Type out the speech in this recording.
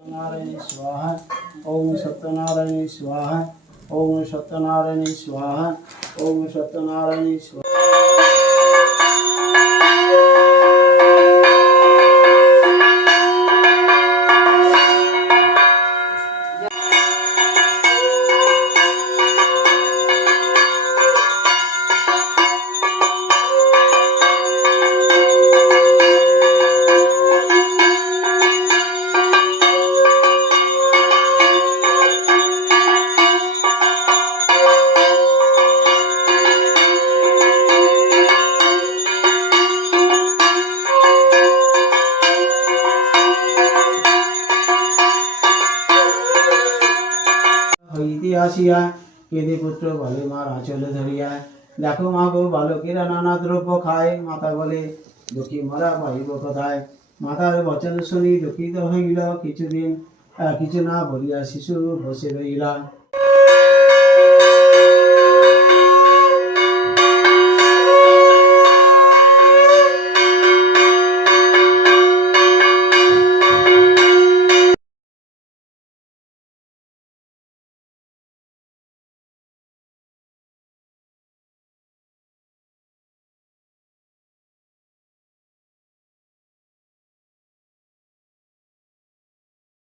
नारायण स्वाहा। ओम सत्यनारायण स्वाहा। ओम सत्यनारायण स्वाहा। ओम सत्यनारायण स्वाहा। হইতে আসিয়া কেঁদে পুত্র বলে মার আঁচলে ধরিয়া, দেখো মা গো বালকেরা নানা দ্রব্য খায়, মাতা বলে দুঃখী মরা পাইব কোথায়। মাতার বচন শুনি দুঃখিত হইল কিছুদিন, কিছু না বলিয়া শিশু বসে রইলা।